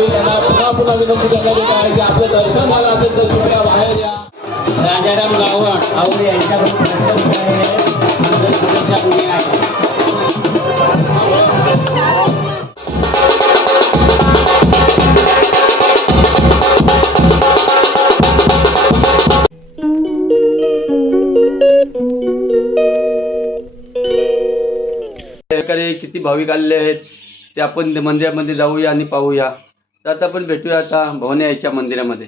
आम्ही त्यांना पुन्हा पुन्हा विनंती करण्यात येत आहे की आपलं दर्शन झालं असेल तर कृपया बाहेर या. राजाराम गावण आवडे यांच्याकडून शुभेच्छा दिली आहे. किती भाविक आलेले आहेत ते आपण मंदिरामध्ये जाऊया आणि पाहूया. तर आता आपण भेटूया आता भवानी आईच्या मंदिरामध्ये.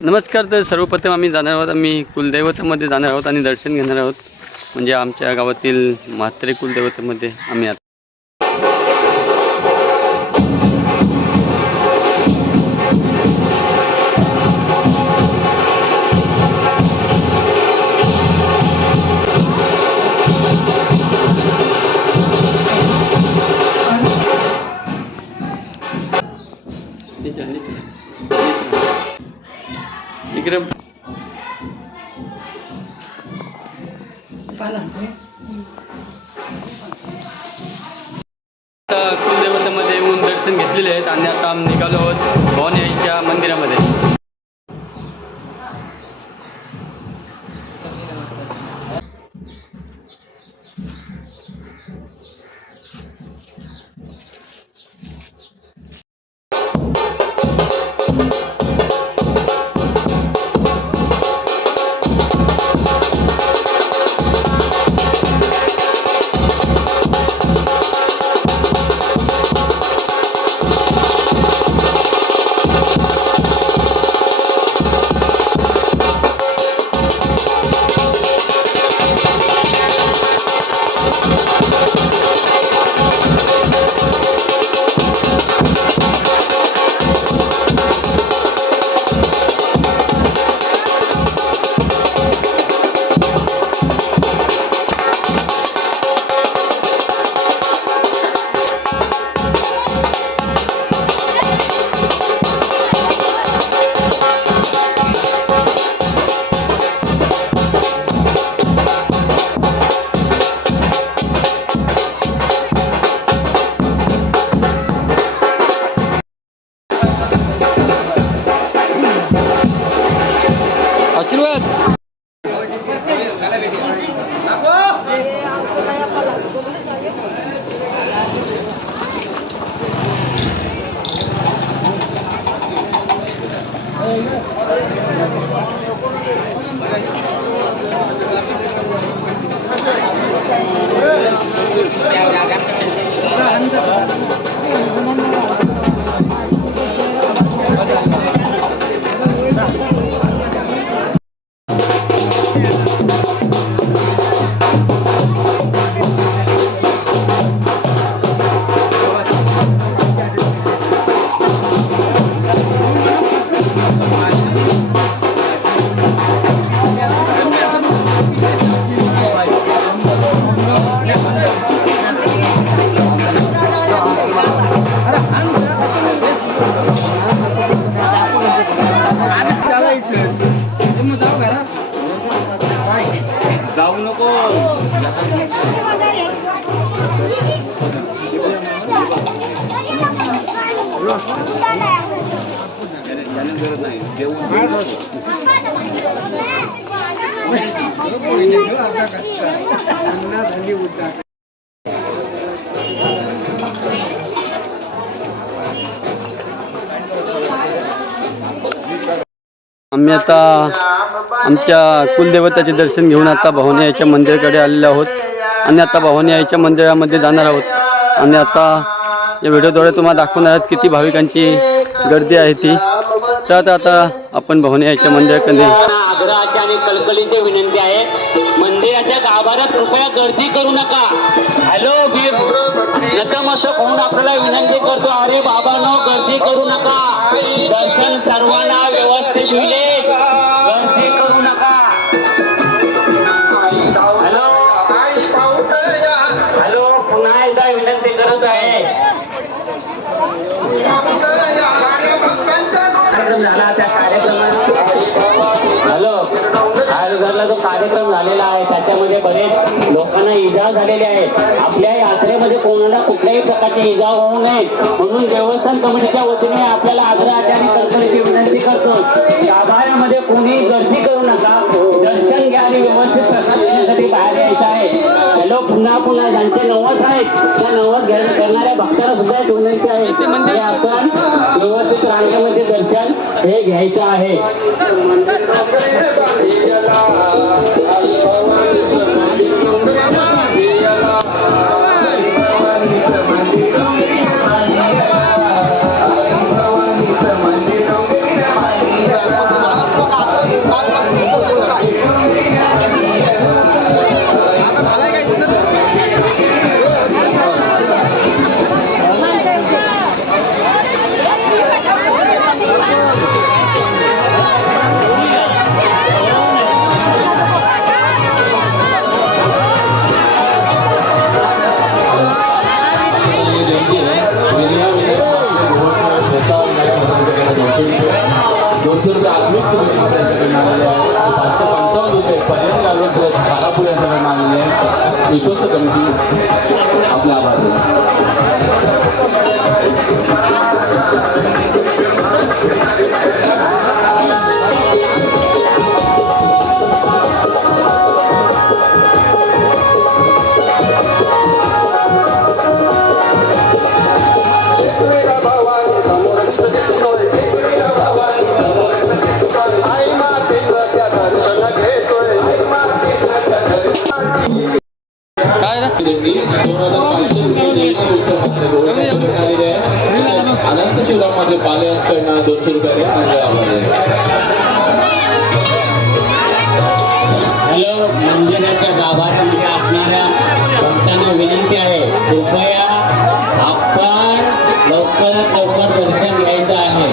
नमस्कार. तर सर्वप्रथम आम्ही जाणार आहोत, आम्ही कुलदैवतामध्ये जाणार आहोत आणि दर्शन घेणार आहोत. म्हणजे आमच्या गावातील म्हात्रे कुलदैवतामध्ये आम्ही आता इकडे कुलदेवतामध्ये येऊन दर्शन घेतलेले आहेत आणि आता आम्ही निघालो आहोत भवानी आईच्या मंदिरामध्ये. आशीर्वाद. जाऊ नको. गरज नाही आम्ही आता आमच्या कुलदेवताचे दर्शन घेऊन आता भवानी आईच्या मंदिराकडे आलेलो आहोत आणि आता भवानी आईच्या मंदिरामध्ये जाणार आहोत. आणि आता या व्हिडिओद्वारे तुम्हाला दाखवणार आहोत किती भाविकांची गर्दी आहे ती. तर आता आपण भवानी आईच्या मंदिराकडे आग्रहाची आणि कळकळीची विनंती आहे, मंदिराच्या गाभाऱ्यात कृपया गर्दी करू नका. हॅलो नतमस्तक होऊन आपल्याला विनंती करतो, अरे बाबांनो गर्दी करू नका. दर्शन सर्वांना व्यवस्थित मिळेल, गर्दी करू नका. हॅलो हॅलो पुन्हा एकदा विनंती करत आहे. झाला त्या कार्यक्रमात. हॅलो शहरला जो कार्यक्रम झालेला आहे त्याच्यामध्ये बरेच लोकांना इजा झालेले आहेत. आपल्या यात्रेमध्ये कोणाला कुठल्याही प्रकारची इजा होऊ नये म्हणून देवस्थान कमिटीच्या वतीने आपल्याला आग्रहाची आणि कळकळीची विनंती करतो. गाभाऱ्यामध्ये कोणी गर्दी करू नका. दर्शन घ्या आणि व्यवस्थित प्रसाद घेण्यासाठी बाहेर यायचं आहे. हॅलो, पुन्हा पुन्हा ज्यांचे नवस आहेत त्या नवस करणाऱ्या भक्तांना सुद्धा एक विनंती आहे की आपण व्यवस्थित रांगेमध्ये दर्शन हे घ्यायचं आहे. विश्वस्त कमिटी आपल्या आभार. अनंत शिवरामध्ये पालयांकडनं 200 रुपये हॅलो, मंदिराच्या गाभाऱ्यामध्ये असणाऱ्या भक्तांना विनंती आहे कृपया आपण लवकरात लवकर दर्शन घ्यायचं आहे.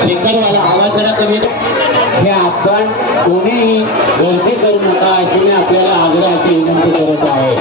स्पीकरवाला आवाज जरा कमी हे आपण कोणीही गर्दी करू नका अशी मी आपल्याला आग्रहाची विनंती करत आहे.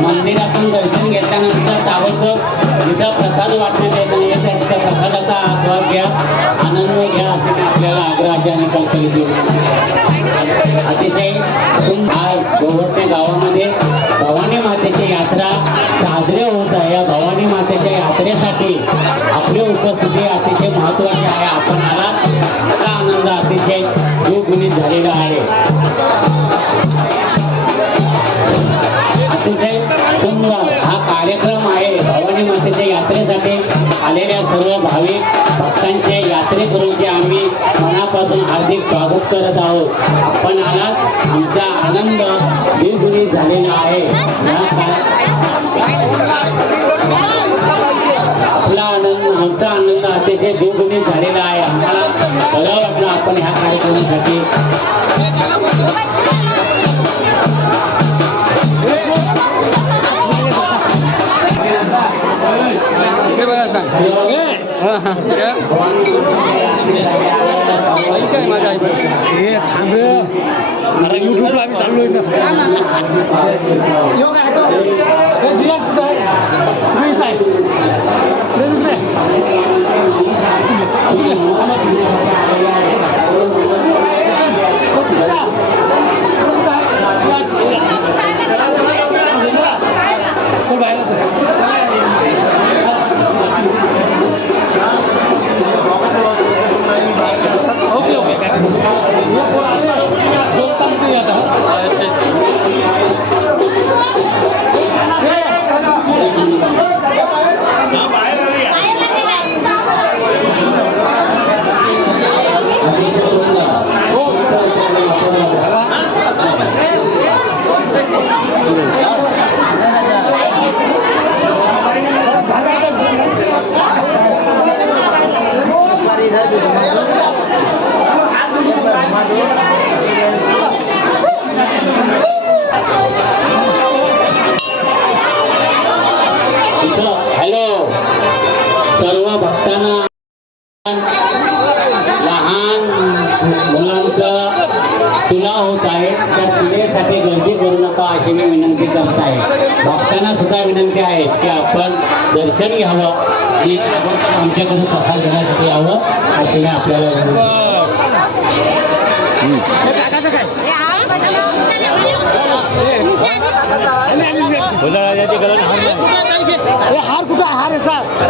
मंदिरातून दर्शन घेतल्यानंतर ताबडतोब जिथं प्रसाद वाटण्यात येत नाही त्या प्रसादाचा आस्वाद घ्या, आनंद घ्या असे मी आपल्याला आग्रहाची आणि कळकळीची अतिशय आज गोवर्धन गावामध्ये भवानी मातेची यात्रा साजरी होत आहे. या भवानी मातेच्या यात्रेसाठी आपली उपस्थिती अतिशय महत्त्वाची आहे. आपण आला सगळा आनंद अतिशय द्विगुणित झालेला आहे. अतिशय सुंदर हा कार्यक्रम आहे. भवानी मातेच्या यात्रेसाठी आलेल्या सर्व भाविक भक्तांचे यात्रेकरूंचे आम्ही मनापासून हार्दिक स्वागत करत आहोत. आपण आलात, आमचा आनंद द्विगुणित झालेला आहे. आपला आनंद, आमचा आनंद अतिशय द्विगुणित झालेला आहे. आम्हाला बरं वाटलं आपण ह्या कार्यक्रमासाठी युट्यूबला आम्ही चाललोय ओके ओके जोडता आता आपल्याला विनंती आहे की आपण दर्शन घ्यावं आणि आमच्याकडे प्रसाद घेण्यासाठी यावं अशी आपल्याला हार कुठं हार याचा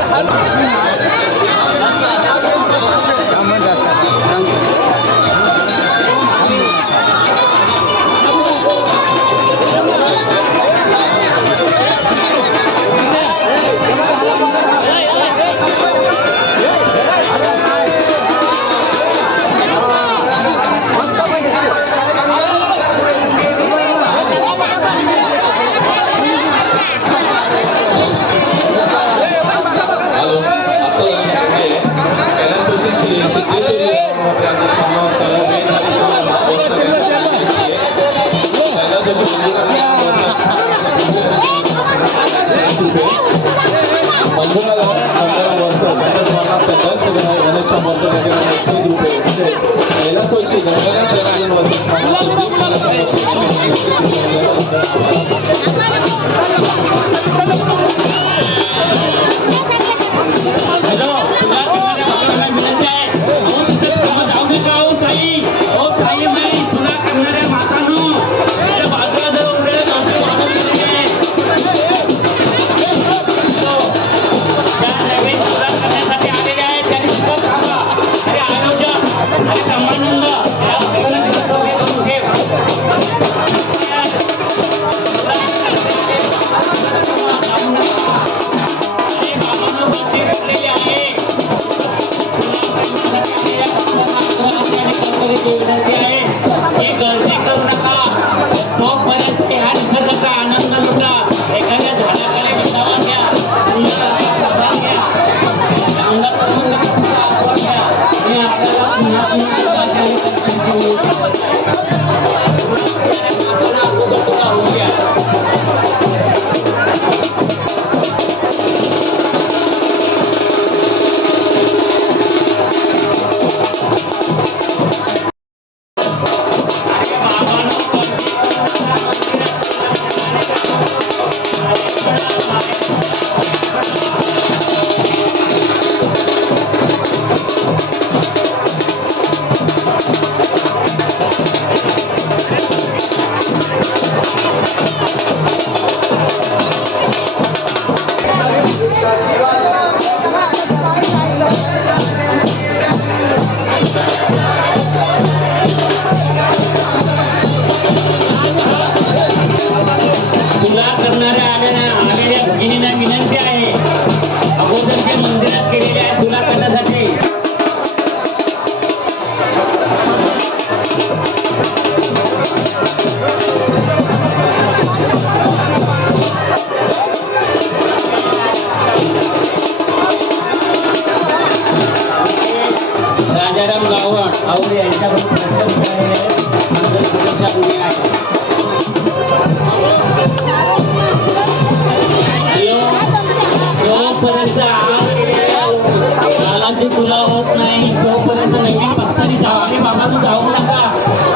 तुला होत नाही तोपर्यंत नवीन पत्तानी जावा आणि बाबा तू जाऊ नका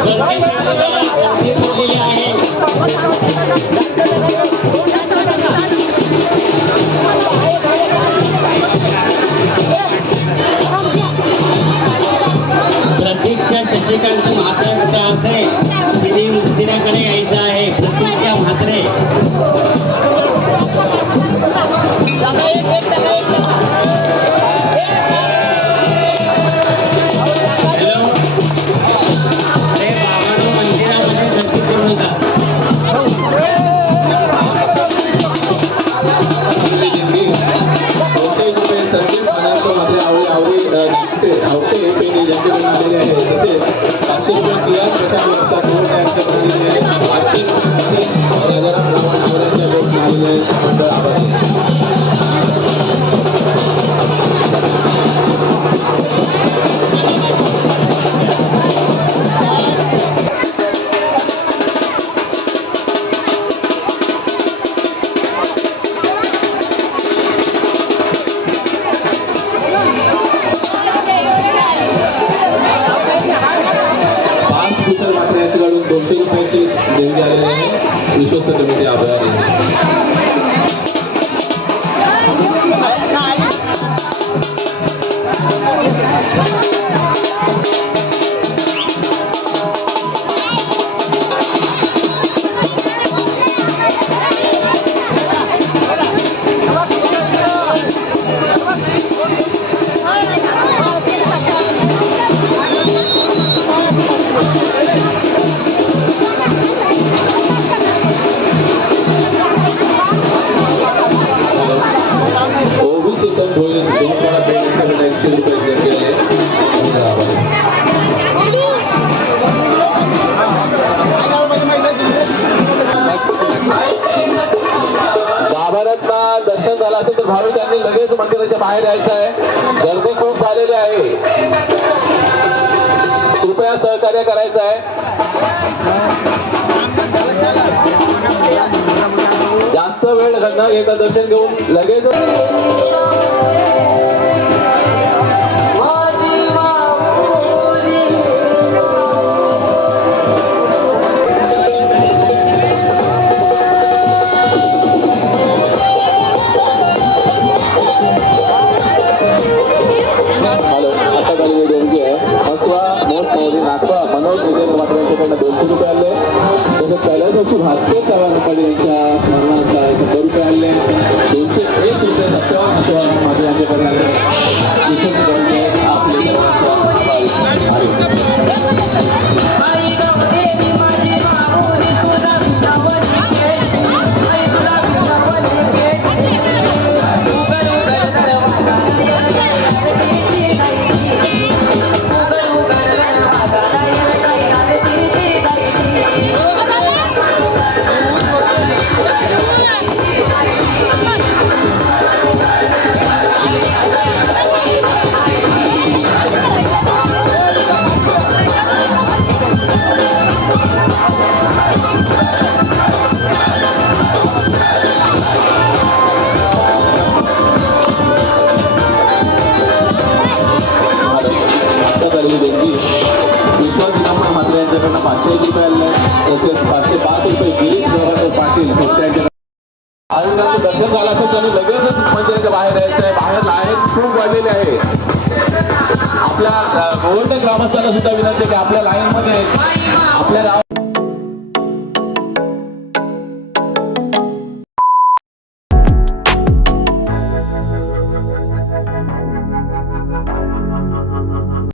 गर्दी बोललेली आहे प्रतीक्षा शशिकांत महाराष्ट्र भाविकांना दर्शन झालं असेल तर भाविक त्यांनी लगेच मंदिराच्या बाहेर यायचं आहे. गर्दी खूप झालेली आहे, कृपया सहकार्य करायचं आहे. जास्त वेळ न घेता दर्शन घेऊन लगेच मनोज विजय मात्र यांच्याकडनं 200 रुपये आले. तसेच पहिल्या दिवशी भास्कर चव्हाण यांच्या स्मरणार्थ 100 रुपये आले. 201 रुपये सत्यवान चव्हाण माझे यांच्याकडे आले. आपले मात्र यांच्याकडनं 501 रुपये आले. तसेच 505 रुपये गिरीश पाटील भाविकांचं दर्शन झालं असेल त्यांनी लगेचच मंदिराच्या बाहेर यायचं आहे. बाहेर लाईन खूप वाढलेली आहे. आपल्या गोवर्धन ग्रामस्थांना सुद्धा विनंती आहे की आपल्या लाईन मध्ये आपल्या